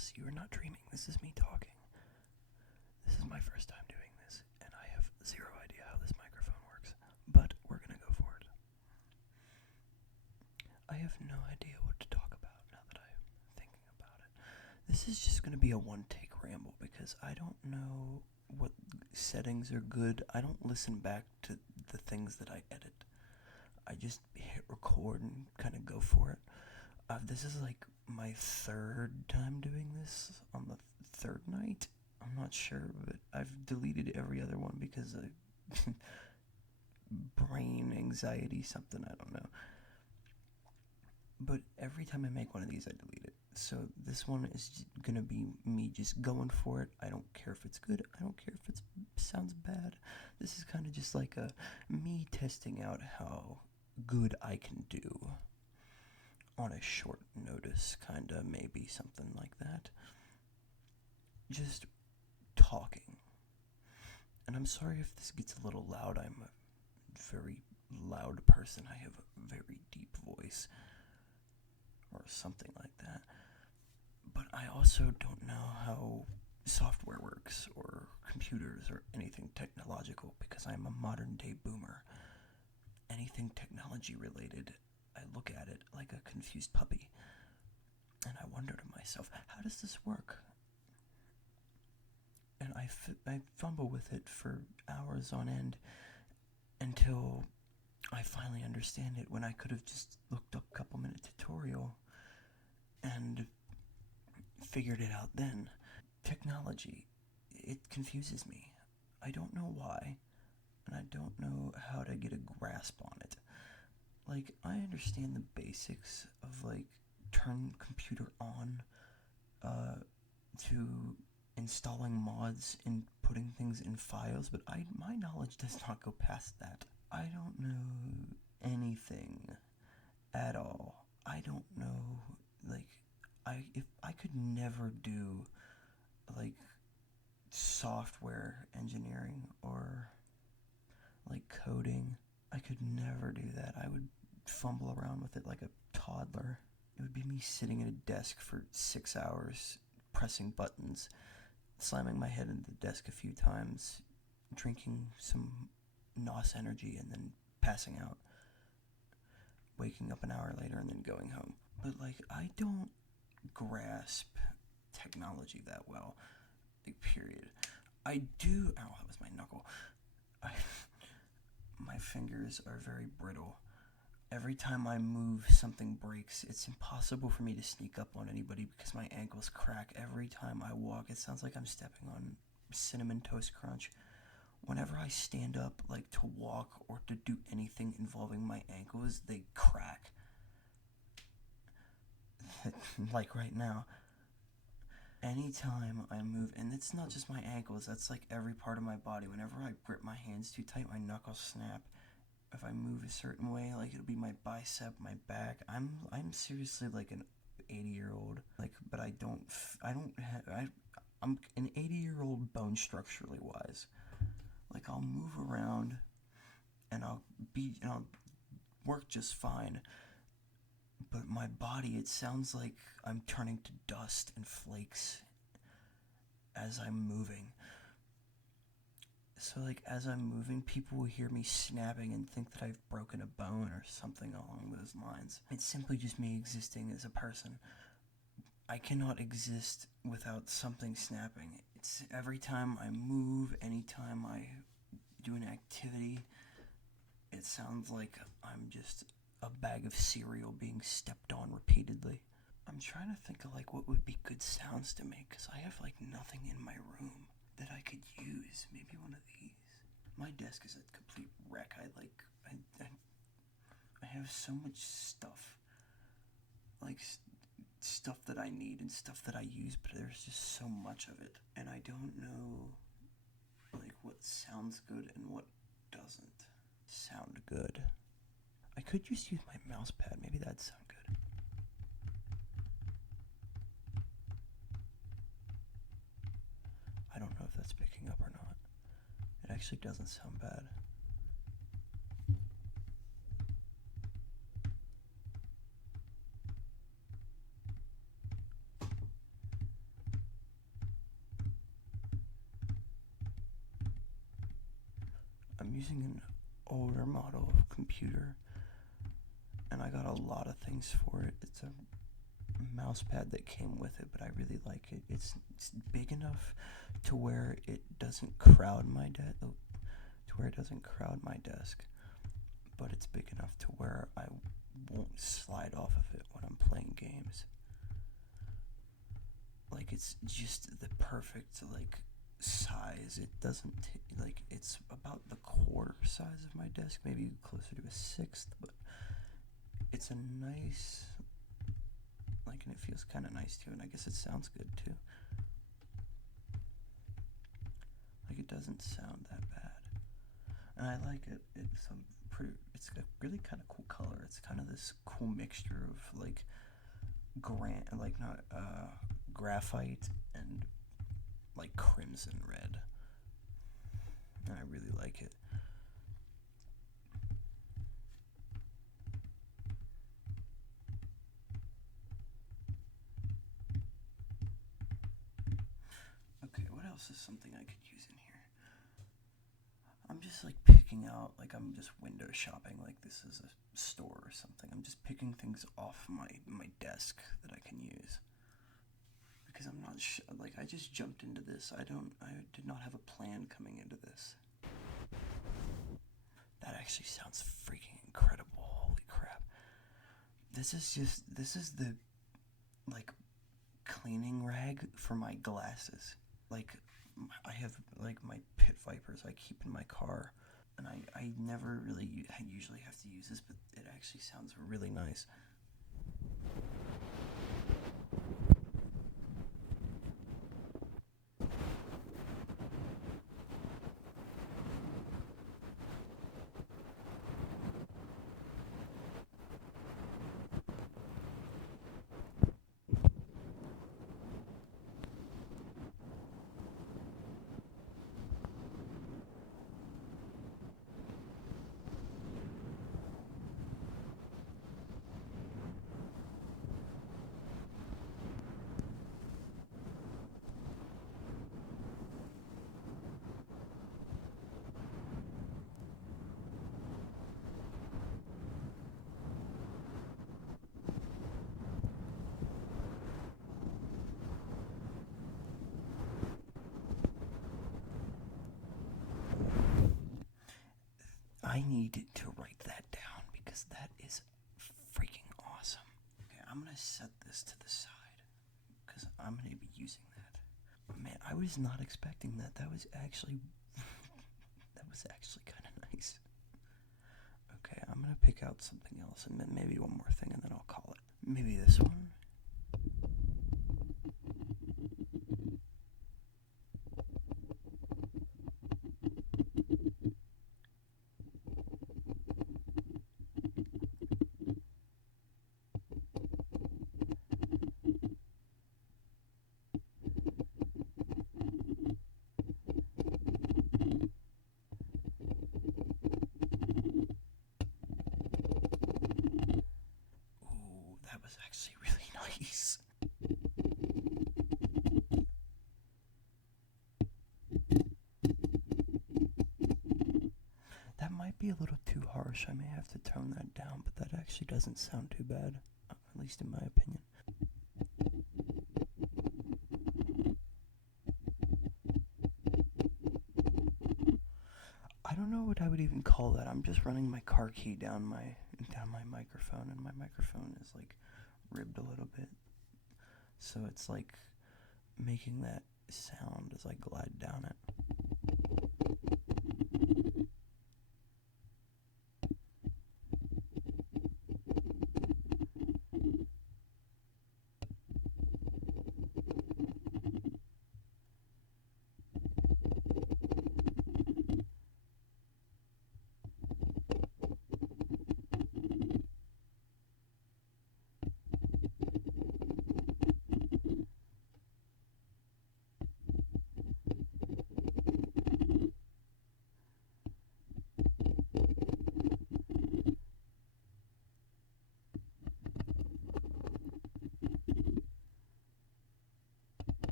yes, you are not dreaming. This is me talking. This is my first time doing this, and I have zero idea how this microphone works, but we're gonna go for it. I have no idea what to talk about now that I'm thinking about it. This is just gonna be a one-take ramble because I don't know what settings are good. I don't listen back to the things that I edit. I just hit record and kind of go for it. This is like my third time doing this on the third night. I'm not sure, but I've deleted every other one because of brain anxiety, something, I don't know. But every time I make one of these, I delete it. So this one is gonna be me just going for it. I don't care if it's good. I don't care if it sounds bad. This is kind of just like me testing out how good I can do on a short notice, kind of, maybe something like that. Just talking. And I'm sorry if this gets a little loud. I'm a very loud person. I have a very deep voice or something like that. But I also don't know how software works or computers or anything technological because I'm a modern day boomer. Anything technology related, I look at it like a confused puppy, and I wonder to myself, how does this work? And I fumble with it for hours on end until I finally understand it, when I could have just looked up a couple-minute tutorial and figured it out then. Technology, it confuses me. I don't know why, and I don't know how to get a grasp on it. Like, I understand the basics of, like, turn computer on, to installing mods and putting things in files, but my knowledge does not go past that. I don't know anything at all. I don't know, like, if I could never do, like, software engineering or, like, coding. I could never do that. I would fumble around with it like a toddler. It would be me sitting at a desk for 6 hours, pressing buttons, slamming my head into the desk a few times, drinking some NOS energy, and then passing out, waking up an hour later, and then going home. But, like, I don't grasp technology that well, like, period. I do, ow, that was my knuckle. My fingers are very brittle. Every time I move, something breaks. It's impossible for me to sneak up on anybody because my ankles crack every time I walk. It sounds like I'm stepping on Cinnamon Toast Crunch. Whenever I stand up, like, to walk or to do anything involving my ankles, they crack. Like right now. Anytime I move, and it's not just my ankles, that's like every part of my body. Whenever I grip my hands too tight, my knuckles snap. If I move a certain way, like, it'll be my bicep, my back. I'm seriously like an 80-year-old. Like, but I'm an 80-year-old bone structurally wise. Like, I'll move around and I'll work just fine. But my body, it sounds like I'm turning to dust and flakes as I'm moving. So, like, as I'm moving, people will hear me snapping and think that I've broken a bone or something along those lines. It's simply just me existing as a person. I cannot exist without something snapping. It's every time I move, anytime I do an activity, it sounds like I'm just a bag of cereal being stepped on repeatedly. I'm trying to think of, like, what would be good sounds to make, because I have, like, nothing in my room that I could use. Maybe one of these. My desk is a complete wreck. I have so much stuff. Like, stuff that I need and stuff that I use, but there's just so much of it. And I don't know, like, what sounds good and what doesn't sound good. I could just use my mouse pad. Maybe that'd sound good. I don't know if that's picking up or not. It actually doesn't sound bad. I'm using an older model of computer, and I got a lot of things for it. It's a mouse pad that came with it, but I really like it. It's big enough to where it doesn't crowd my desk, but it's big enough to where I won't slide off of it when I'm playing games. Like, it's just the perfect, like, size. It doesn't, like, it's about the quarter size of my desk, maybe closer to a sixth, but it's a nice, like, and it feels kind of nice too, and I guess it sounds good too. Like, it doesn't sound that bad, and I like it. It's a really kind of cool color. It's kind of this cool mixture of, like, graphite and, like, crimson red, and I really like it. Okay, what else is something I could use in here? I'm just, like, picking out, like, I'm just window shopping, like this is a store or something. I'm just picking things off my desk that I can use. Because I'm not like, I just jumped into this. I did not have a plan coming into this. That actually sounds freaking incredible. Holy crap. This is the, like, cleaning rag for my glasses. Like, I have, like, my pit vipers I keep in my car, and I never really, I usually have to use this, but it actually sounds really nice. I need to write that down because that is freaking awesome. Okay, I'm gonna set this to the side because I'm gonna be using that. Man, I was not expecting that. That was actually kind of nice. Okay, I'm gonna pick out something else and then maybe one more thing, and then I'll call it. Maybe this one. Ooh, that was actually really nice. That might be a little too harsh. I may have to tone that down, but that actually doesn't sound too bad, at least in my opinion. I don't know what I would even call that. I'm just running my car key down my microphone, and my microphone is, like, ribbed a little bit, so it's like making that sound as I glide down it.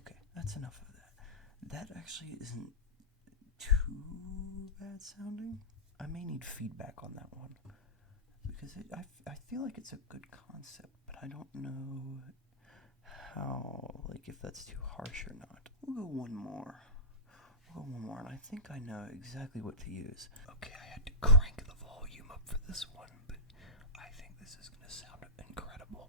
Okay, that's enough of that. That actually isn't bad sounding? I may need feedback on that one. Because I feel like it's a good concept, but I don't know how, like, if that's too harsh or not. We'll go one more. And I think I know exactly what to use. Okay, I had to crank the volume up for this one, but I think this is going to sound incredible.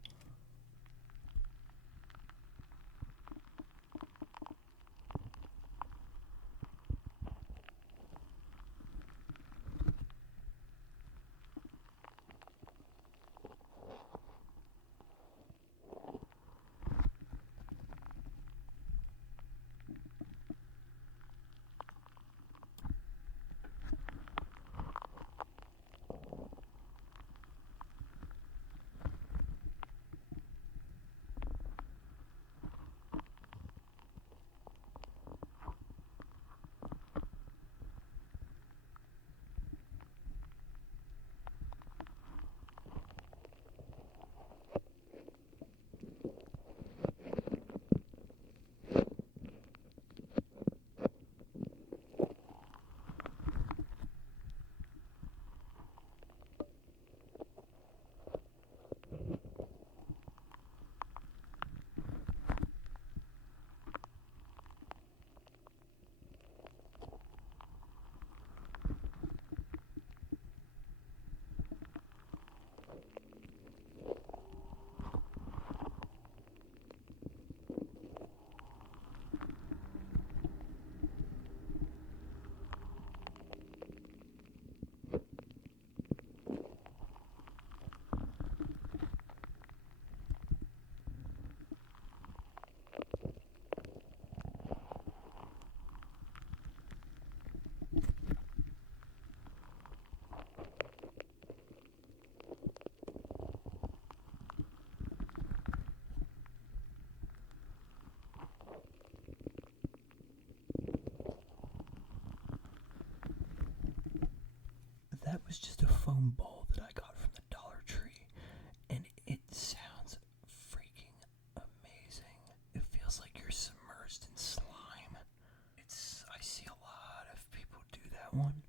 That was just a foam ball that I got from the Dollar Tree, and it sounds freaking amazing. It feels like you're submerged in slime. I see a lot of people do that one,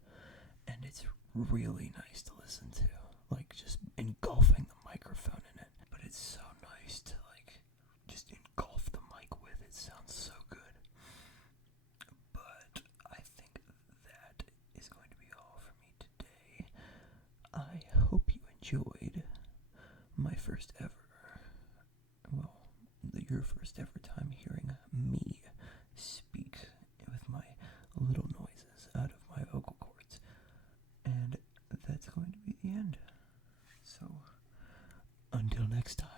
and it's really nice to listen to, like just engulfing the microphone in it. But it's so nice to like just engulf the mic with. It sounds so good. But I think that is going to be all for me today. I hope you enjoyed my first ever, your first ever time hearing me speak with my little noises out of my vocal cords. And that's going to be the end. So, until next time.